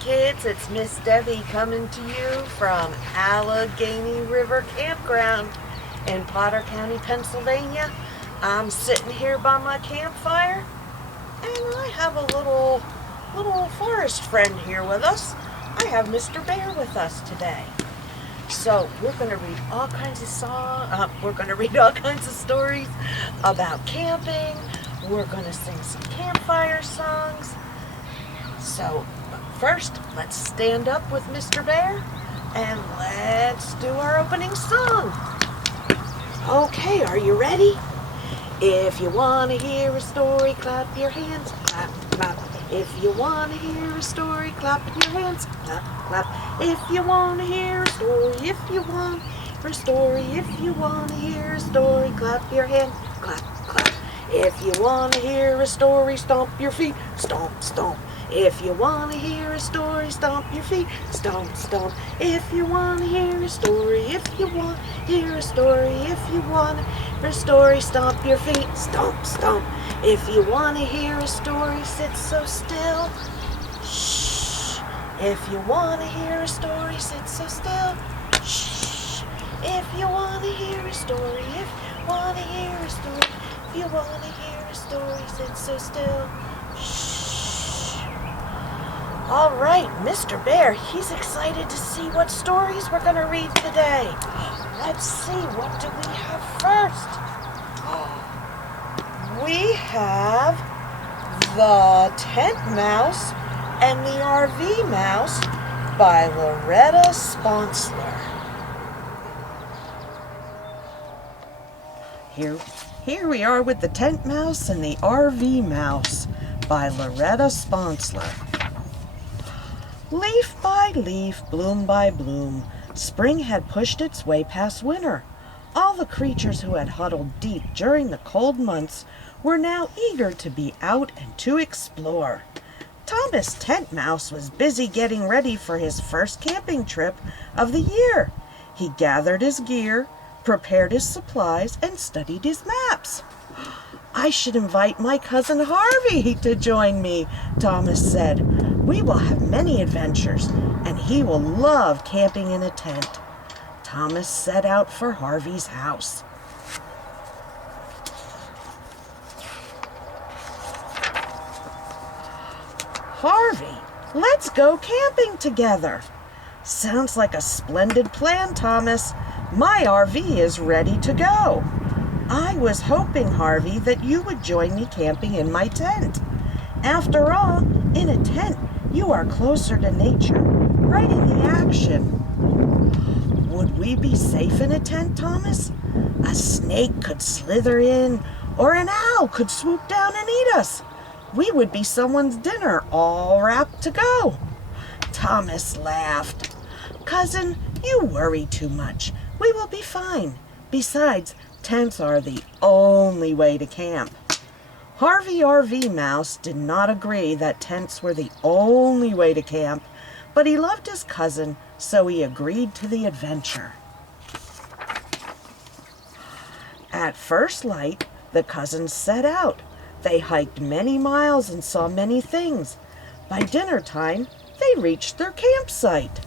kids, it's Miss Debbie coming to you from Allegheny River Campground in Potter County, Pennsylvania. I'm sitting here by my campfire and I have a little forest friend here with us. I have Mr. Bear with us today. So we're going to read all kinds of stories about camping. We're going to sing some campfire songs. So first, let's stand up with Mr. Bear and let's do our opening song. Okay, are you ready? If you want to hear a story, clap your hands, clap, clap. If you want to hear a story, clap your hands, clap, clap. If you want to hear a story, if you want a story, if you want to hear a story, clap your hands, clap, clap. If you want to hear a story, stomp your feet, stomp, stomp. If you want to hear a story, stomp your feet, stomp, stomp. If you want to hear a story, if you want to hear a story, if you want to hear a story, stomp your feet, stomp, stomp. If you want to hear a story, sit so still. Shh. If you want to hear a story, sit so still. Shh. If you want to hear a story, if you want to hear a story, if you want to hear a story, sit so still. Shh. All right, Mr. Bear, he's excited to see what stories we're going to read today. Let's see, what do we have first? We have The Tent Mouse and the RV Mouse by Loretta Sponsler. Here we are with The Tent Mouse and the RV Mouse by Loretta Sponsler. Leaf by leaf, bloom by bloom, spring had pushed its way past winter. All the creatures who had huddled deep during the cold months were now eager to be out and to explore. Thomas Tent Mouse was busy getting ready for his first camping trip of the year. He gathered his gear, prepared his supplies, and studied his maps. I should invite my cousin Harvey to join me, Thomas said. We will have many adventures, and he will love camping in a tent. Thomas set out for Harvey's house. Harvey, let's go camping together. Sounds like a splendid plan, Thomas. My RV is ready to go. I was hoping, Harvey, that you would join me camping in my tent. After all, in a tent, you are closer to nature, right in the action. Would we be safe in a tent, Thomas? A snake could slither in, or an owl could swoop down and eat us. We would be someone's dinner, all wrapped to go. Thomas laughed. Cousin, you worry too much. We will be fine. Besides, tents are the only way to camp. Harvey RV Mouse did not agree that tents were the only way to camp, but he loved his cousin, so he agreed to the adventure. At first light, the cousins set out. They hiked many miles and saw many things. By dinner time, they reached their campsite.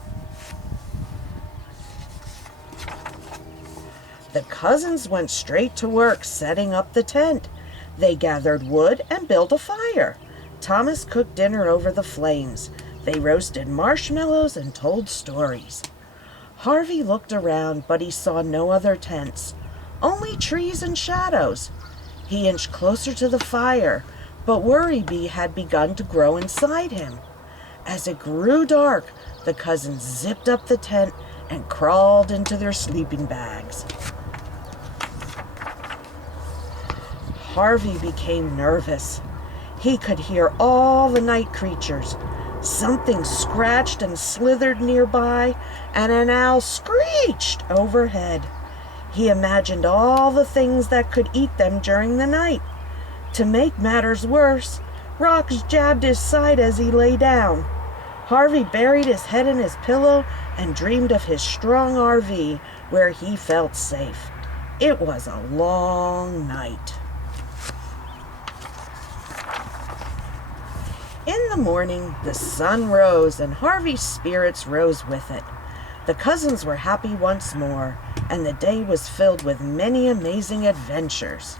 The cousins went straight to work setting up the tent. They gathered wood and built a fire. Thomas cooked dinner over the flames. They roasted marshmallows and told stories. Harvey looked around, but he saw no other tents, only trees and shadows. He inched closer to the fire, but worry had begun to grow inside him. As it grew dark, the cousins zipped up the tent and crawled into their sleeping bags. Harvey became nervous. He could hear all the night creatures. Something scratched and slithered nearby, and an owl screeched overhead. He imagined all the things that could eat them during the night. To make matters worse, rocks jabbed his side as he lay down. Harvey buried his head in his pillow and dreamed of his strong RV where he felt safe. It was a long night. In the morning, the sun rose and Harvey's spirits rose with it. The cousins were happy once more, and the day was filled with many amazing adventures.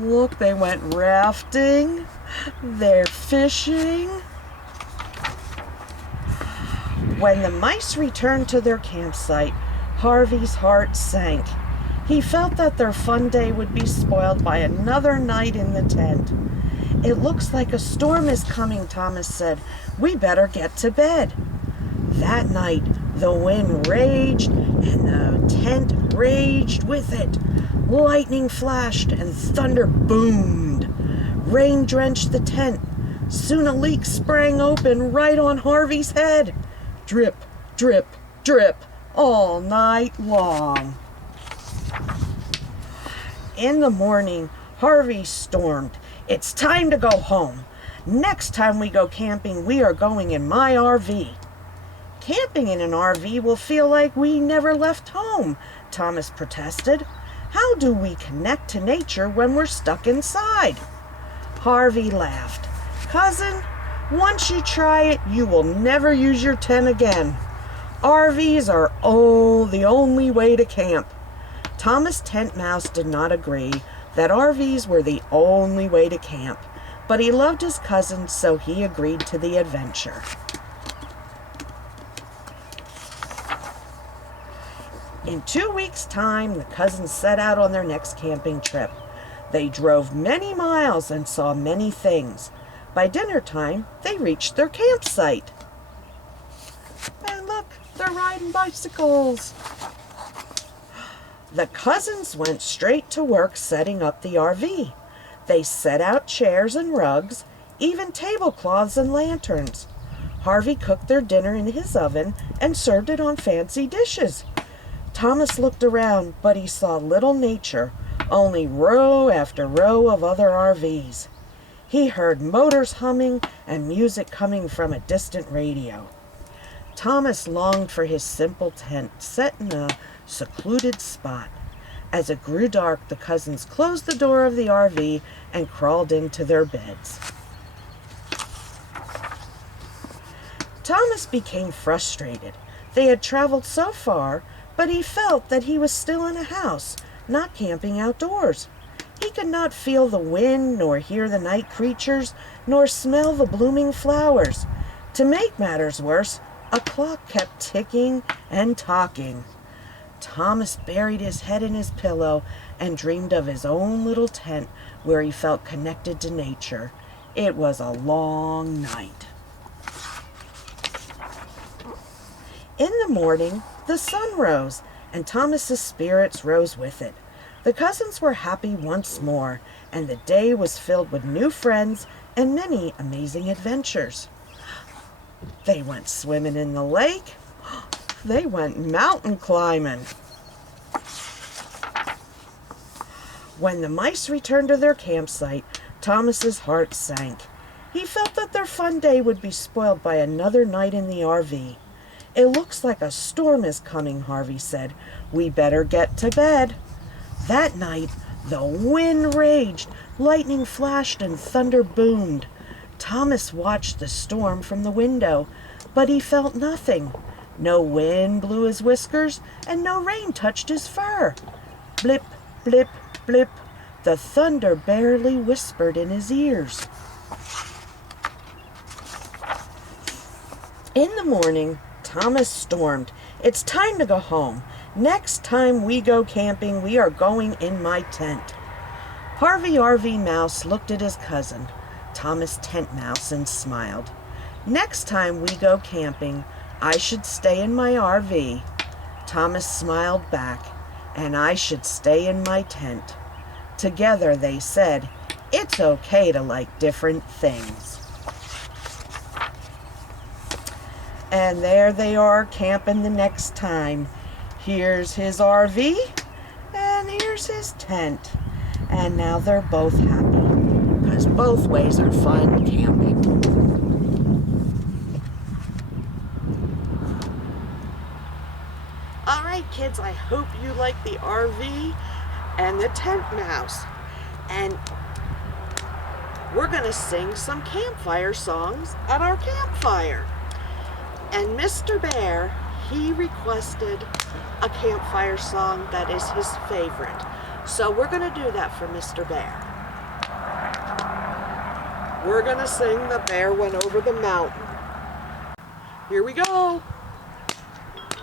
Look, they went rafting. They're fishing. When the mice returned to their campsite, Harvey's heart sank. He felt that their fun day would be spoiled by another night in the tent. It looks like a storm is coming, Thomas said. We better get to bed. That night, the wind raged and the tent raged with it. Lightning flashed and thunder boomed. Rain drenched the tent. Soon a leak sprang open right on Harvey's head. Drip, drip, drip, all night long. In the morning, Harvey stormed. It's time to go home. Next time we go camping, we are going in my RV. Camping in an RV will feel like we never left home, Thomas protested. How do we connect to nature when we're stuck inside? Harvey laughed. Cousin, once you try it, you will never use your tent again. RVs are the only way to camp. Thomas Tent Mouse did not agree that RVs were the only way to camp, but he loved his cousin, so he agreed to the adventure. In 2 weeks' time, the cousins set out on their next camping trip. They drove many miles and saw many things. By dinner time, they reached their campsite. And look, they're riding bicycles. The cousins went straight to work setting up the RV. They set out chairs and rugs, even tablecloths and lanterns. Harvey cooked their dinner in his oven and served it on fancy dishes. Thomas looked around, but he saw little nature, only row after row of other RVs. He heard motors humming and music coming from a distant radio. Thomas longed for his simple tent set in a secluded spot. As it grew dark, the cousins closed the door of the RV and crawled into their beds. Thomas became frustrated. They had traveled so far, but he felt that he was still in a house, not camping outdoors. He could not feel the wind, nor hear the night creatures, nor smell the blooming flowers. To make matters worse, a clock kept ticking and talking. Thomas buried his head in his pillow and dreamed of his own little tent where he felt connected to nature. It was a long night. In the morning, the sun rose, and Thomas's spirits rose with it. The cousins were happy once more, and the day was filled with new friends and many amazing adventures. They went swimming in the lake. They went mountain climbing. When the mice returned to their campsite, Thomas's heart sank. He felt that their fun day would be spoiled by another night in the RV. It looks like a storm is coming, Harvey said. We better get to bed. That night, the wind raged, lightning flashed, and thunder boomed. Thomas watched the storm from the window, but he felt nothing. No wind blew his whiskers, and no rain touched his fur. Blip, blip, blip. The thunder barely whispered in his ears. In the morning, Thomas stormed. It's time to go home. Next time we go camping, we are going in my tent. Harvey RV Mouse looked at his cousin, Thomas Tent Mouse, and smiled. Next time we go camping, I should stay in my RV. Thomas smiled back, and I should stay in my tent. Together they said, it's okay to like different things. And there they are camping the next time. Here's his RV, and here's his tent. And now they're both happy, because both ways are fun camping. All right, kids, I hope you like the RV and the tent mouse. And we're going to sing some campfire songs at our campfire. And Mr. Bear, he requested a campfire song that is his favorite. So we're going to do that for Mr. Bear. We're going to sing The Bear Went Over the Mountain. Here we go.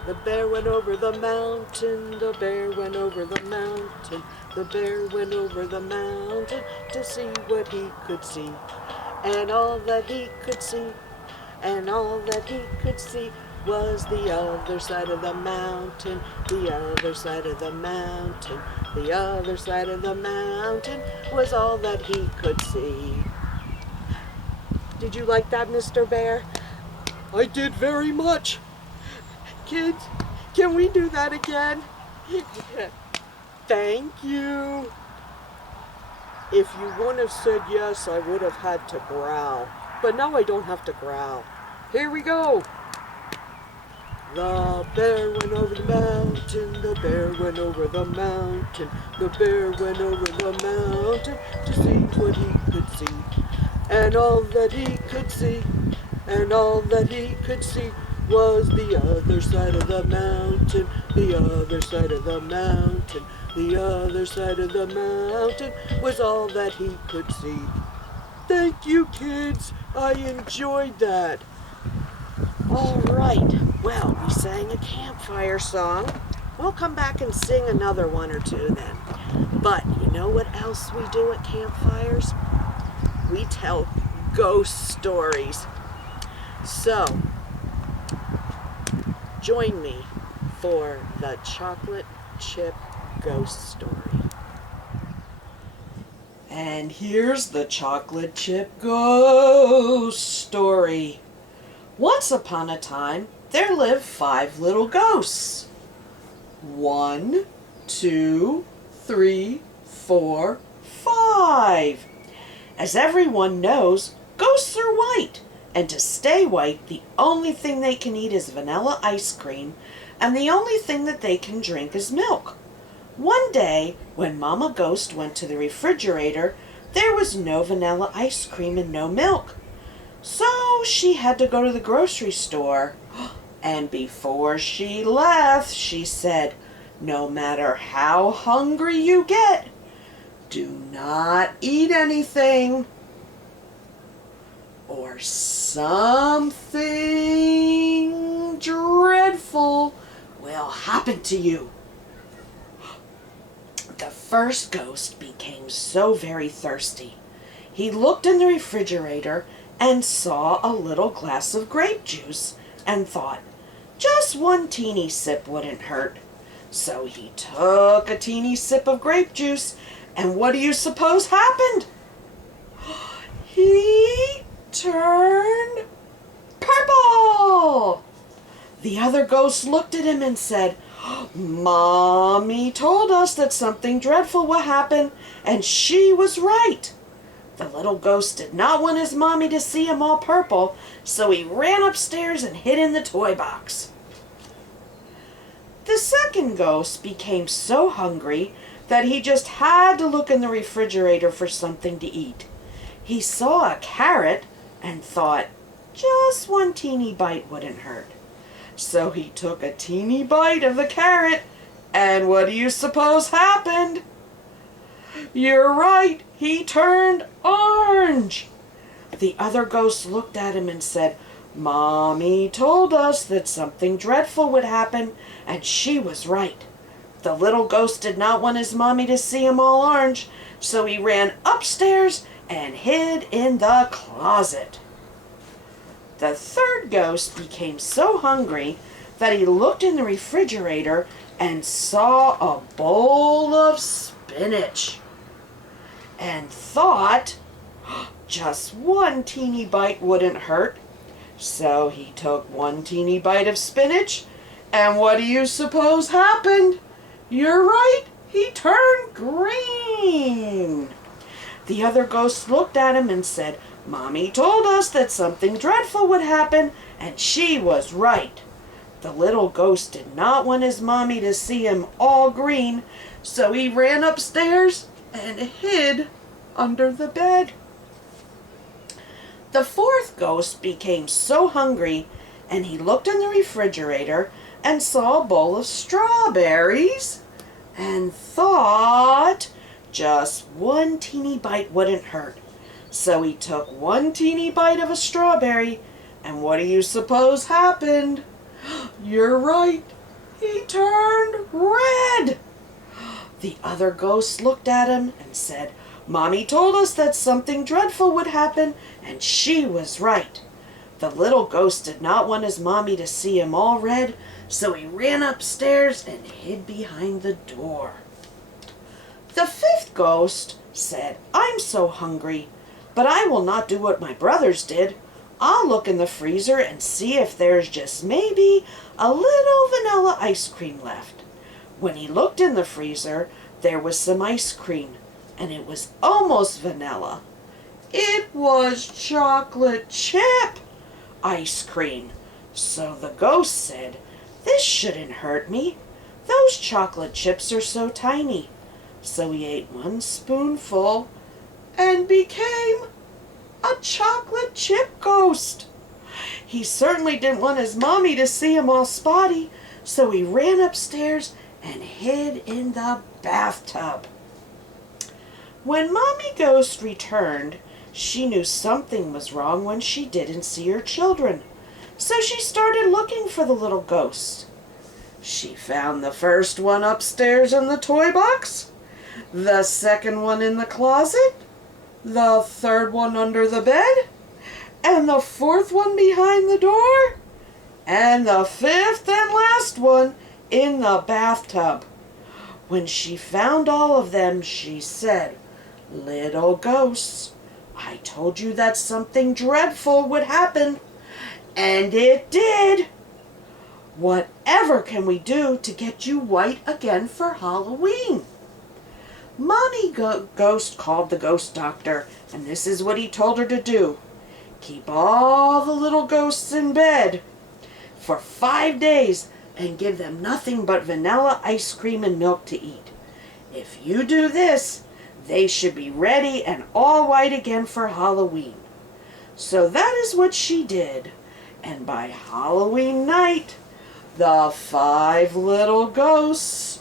The bear went over the mountain, the bear went over the mountain, the bear went over the mountain to see what he could see. And all that he could see, and all that he could see was the other side of the mountain, the other side of the mountain, the other side of the mountain was all that he could see. Did you like that, Mr. Bear? I did very much. Kids, can we do that again? Thank you. If you wouldn't have said yes, I would have had to growl. But now I don't have to growl. Here we go. The bear went over the mountain, the bear went over the mountain, the bear went over the mountain to see what he could see. And all that he could see, and all that he could see was the other side of the mountain, the other side of the mountain, the other side of the mountain was all that he could see. Thank you, kids. I enjoyed that. All right. Well, we sang a campfire song. We'll come back and sing another one or two then. But you know what else we do at campfires? We tell ghost stories. So, join me for the chocolate chip ghost story. And here's the chocolate chip ghost story. Once upon a time, there lived 5 little ghosts. 1, 2, 3, 4, 5. As everyone knows, ghosts are white. And to stay white, the only thing they can eat is vanilla ice cream, and the only thing that they can drink is milk. One day, when Mama Ghost went to the refrigerator, there was no vanilla ice cream and no milk. So she had to go to the grocery store. And before she left, she said, "No matter how hungry you get, do not eat anything, or something dreadful will happen to you." The first ghost became so very thirsty. He looked in the refrigerator and saw a little glass of grape juice and thought, just one teeny sip wouldn't hurt. So he took a teeny sip of grape juice, and what do you suppose happened? He turned purple! The other ghost looked at him and said, "Mommy told us that something dreadful would happen, and she was right." The little ghost did not want his mommy to see him all purple, so he ran upstairs and hid in the toy box. The second ghost became so hungry that he just had to look in the refrigerator for something to eat. He saw a carrot and thought, just one teeny bite wouldn't hurt. So he took a teeny bite of the carrot, and what do you suppose happened? You're right, he turned orange. The other ghost looked at him and said, "Mommy told us that something dreadful would happen, and she was right." The little ghost did not want his mommy to see him all orange, so he ran upstairs and hid in the closet. The third ghost became so hungry that he looked in the refrigerator and saw a bowl of spinach and thought, just one teeny bite wouldn't hurt. So he took one teeny bite of spinach, and what do you suppose happened? You're right, he turned green. The other ghost looked at him and said, "Mommy told us that something dreadful would happen, and she was right." The little ghost did not want his mommy to see him all green, so he ran upstairs and hid under the bed. The fourth ghost became so hungry, and he looked in the refrigerator and saw a bowl of strawberries and thought just one teeny bite wouldn't hurt. So he took one teeny bite of a strawberry, and what do you suppose happened? You're right, he turned red. The other ghosts looked at him and said, "Mommy told us that something dreadful would happen, and she was right." The little ghost did not want his mommy to see him all red, so he ran upstairs and hid behind the door. The fifth ghost said, "I'm so hungry, but I will not do what my brothers did. I'll look in the freezer and see if there's just maybe a little vanilla ice cream left." When he looked in the freezer, there was some ice cream, and it was almost vanilla. It was chocolate chip ice cream. So the ghost said, "This shouldn't hurt me. Those chocolate chips are so tiny." So he ate one spoonful and became a chocolate chip ghost. He certainly didn't want his mommy to see him all spotty, so he ran upstairs and hid in the bathtub. When Mommy Ghost returned, she knew something was wrong when she didn't see her children, so she started looking for the little ghosts. She found the first one upstairs in the toy box, the second one in the closet, the third one under the bed, and the fourth one behind the door, and the fifth and last one in the bathtub. When she found all of them, she said, "Little ghosts, I told you that something dreadful would happen, and it did. Whatever can we do to get you white again for Halloween?" Mommy Ghost called the ghost doctor, and this is what he told her to do. Keep all the little ghosts in bed for 5 days and give them nothing but vanilla ice cream and milk to eat. If you do this, they should be ready and all white again for Halloween. So that is what she did, and by Halloween night, the 5 little ghosts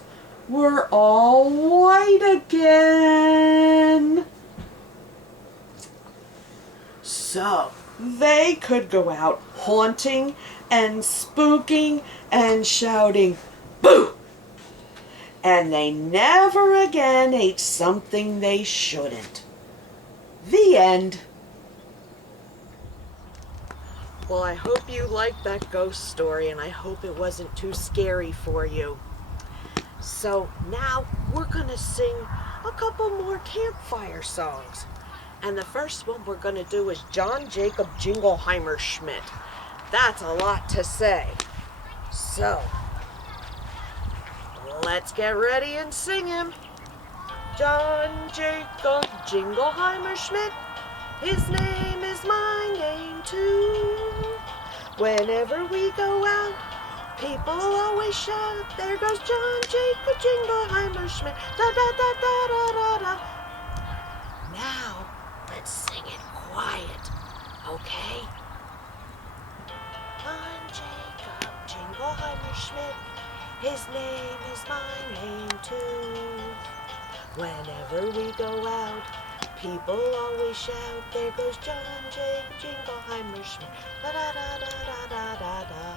were all white again. So they could go out haunting and spooking and shouting, "Boo!" And they never again ate something they shouldn't. The end. Well, I hope you liked that ghost story, and I hope it wasn't too scary for you. So now we're going to sing a couple more campfire songs. And the first one we're going to do is John Jacob Jingleheimer Schmidt. That's a lot to say. So, let's get ready and sing him. John Jacob Jingleheimer Schmidt, his name is my name too. Whenever we go out, people always shout, "There goes John Jacob Jingleheimer Schmidt, da da da da da da da." Now, let's sing it quiet, okay? John Jacob Jingleheimer Schmidt, his name is my name too. Whenever we go out, people always shout, "There goes John Jacob Jingleheimer Schmidt, da da da da da da da da."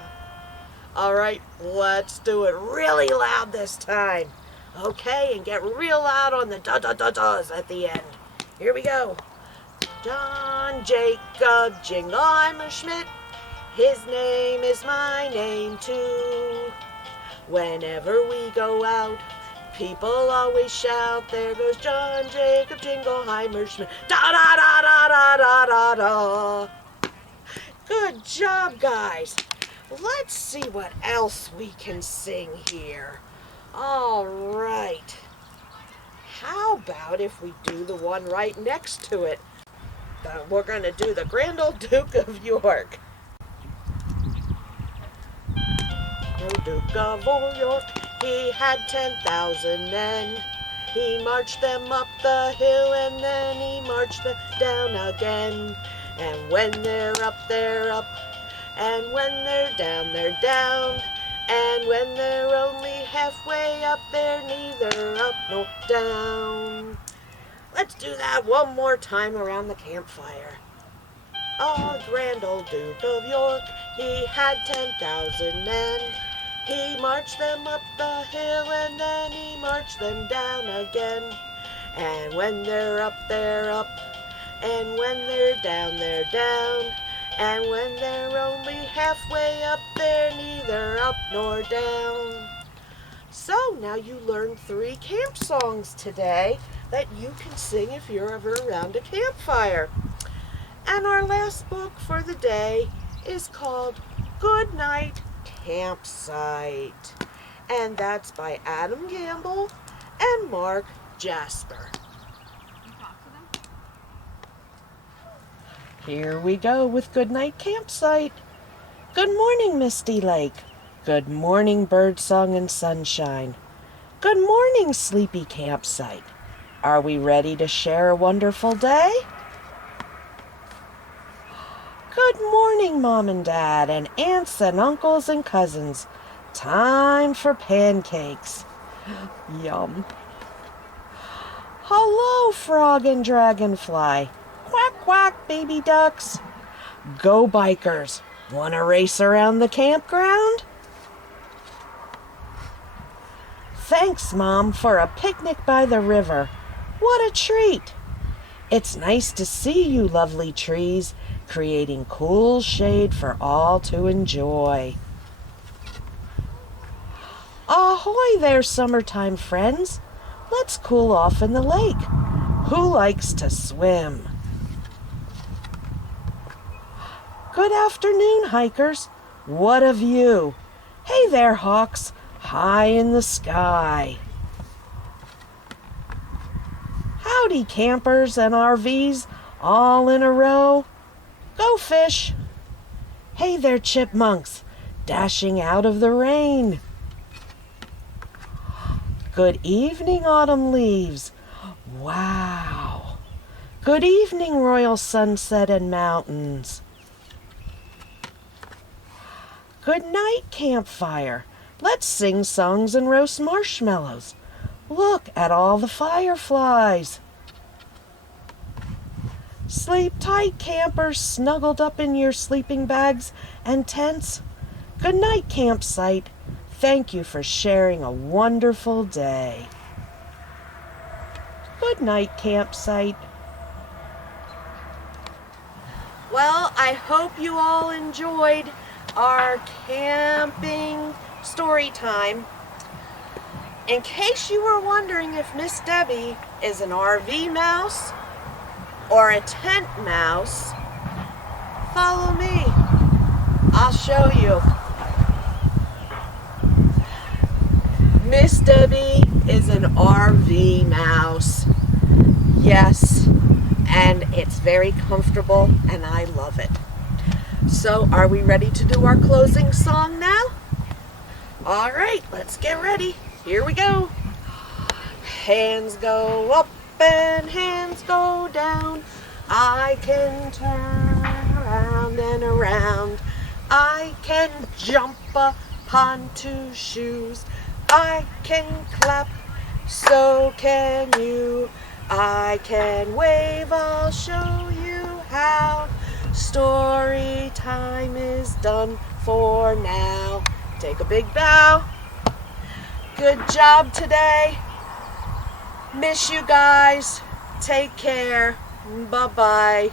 All right, let's do it really loud this time, okay? And get real loud on the da da da da's at the end. Here we go. John Jacob Jingleheimer Schmidt, his name is my name too. Whenever we go out, people always shout, "There goes John Jacob Jingleheimer Schmidt, da da da da da da da da." Good job, guys. Let's see what else we can sing here. All right. How about if we do the one right next to it? We're going to do the Grand Old Duke of York. The Duke of York, he had 10,000 men. He marched them up the hill and then he marched them down again. And when they're up, they're up. And when they're down, they're down. And when they're only halfway up, they're neither up nor down. Let's do that one more time around the campfire. Oh, grand old Duke of York, he had 10,000 men. He marched them up the hill and then he marched them down again. And when they're up, they're up. And when they're down, they're down. And when they're only halfway up, they're neither up nor down. So now you learned 3 camp songs today that you can sing if you're ever around a campfire. And our last book for the day is called Good Night Campsite. And that's by Adam Gamble and Mark Jasper. Here we go with Good Night Campsite. Good morning, Misty Lake. Good morning, birdsong and sunshine. Good morning, sleepy campsite. Are we ready to share a wonderful day? Good morning, Mom and Dad, and aunts and uncles and cousins. Time for pancakes. Yum. Hello, frog and dragonfly. Quack, quack, baby ducks. Go, bikers. Want to race around the campground? Thanks, Mom, for a picnic by the river. What a treat. It's nice to see you, lovely trees, creating cool shade for all to enjoy. Ahoy there, summertime friends. Let's cool off in the lake. Who likes to swim? Good afternoon, hikers. What a view. Hey there, hawks, high in the sky. Howdy, campers and RVs, all in a row. Go fish. Hey there, chipmunks, dashing out of the rain. Good evening, autumn leaves. Wow. Good evening, royal sunset and mountains. Good night, campfire. Let's sing songs and roast marshmallows. Look at all the fireflies. Sleep tight, campers, snuggled up in your sleeping bags and tents. Good night, campsite. Thank you for sharing a wonderful day. Good night, campsite. Well, I hope you all enjoyed our camping story time. In case you were wondering if Miss Debbie is an RV mouse or a tent mouse, follow me. I'll show you. Miss Debbie is an RV mouse. Yes, and it's very comfortable and I love it. So, are we ready to do our closing song now? All right, let's get ready. Here we go. Hands go up and hands go down. I can turn around and around. I can jump upon 2 shoes. I can clap, so can you. I can wave, I'll show you how. Story time is done for now. Take a big bow. Good job today. Miss you guys. Take care. Bye-bye.